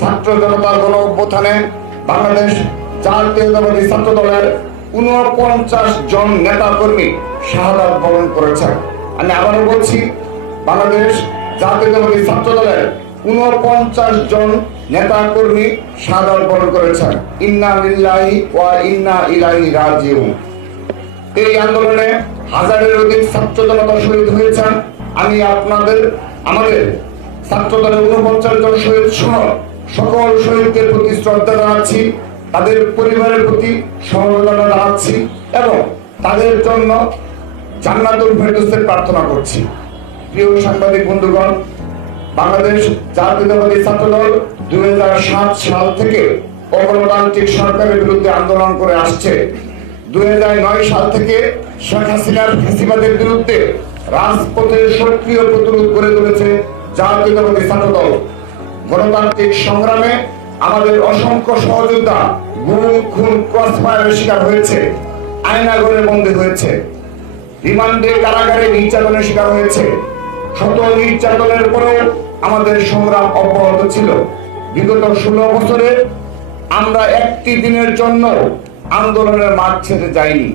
ছাত্র জনতার গণ অভ্যুত্থানে বাংলাদেশ জাতীয়তাবাদী ছাত্র দলের ৪৯ জন নেতা কর্মী শাহাদাত বরণ করেছেন। আমি আবারও বলছি, বাংলাদেশ জাতীয়তাবাদী ছাত্র দলের ৪৯ জন নেতা কর্মী শাহাদাত বরণ করেছেন। ইন্না লিল্লাহি ওয়া ইন্না ইলাইহি রাজিউন। এই আন্দোলনে হাজারের অধিক ছাত্র জনতা শহীদ হয়েছেন। আমি আমাদের ছাত্র দলের ৪৯ জন শহীদ সহ সকল শহীদদের প্রতি শ্রদ্ধা জানাচ্ছি, তাদের পরিবারের প্রতি সমবেদনা জানাচ্ছি এবং তাদের জন্য জান্নাতুল ফেরদৌসের প্রার্থনা করছি। প্রিয় সাংবাদিক বন্ধুগণ, বাংলাদেশ জাতীয়তাবাদী ছাত্র দল ২০০৭ সাল থেকে অগণতান্ত্রিক সরকারের বিরুদ্ধে আন্দোলন করে আসছে। ২০০৯ সাল থেকে শেখ হাসিনার ফ্যাসিবাদের বিরুদ্ধে রাজপথে সক্রিয় প্রতিরোধ করে তুলেছে জাতীয়তাবাদী ছাত্র দল। গণতান্ত্রিক সংগ্রামে আমাদের অসংখ্য সহযোদ্ধা গুম, খুন, ক্রসফায়ারের শিকার হয়েছে, আয়নাঘরে বন্দী হয়েছে, রিমান্ডে কারাগারে নির্যাতনের শিকার হয়েছে। শত নির্যাতনের পরেও আমাদের সংগ্রাম অব্যাহত ছিল। বিগত ১৬ বছরে আমরা একটি দিনের জন্য আন্দোলনের মাঠ ছেড়ে যাইনি।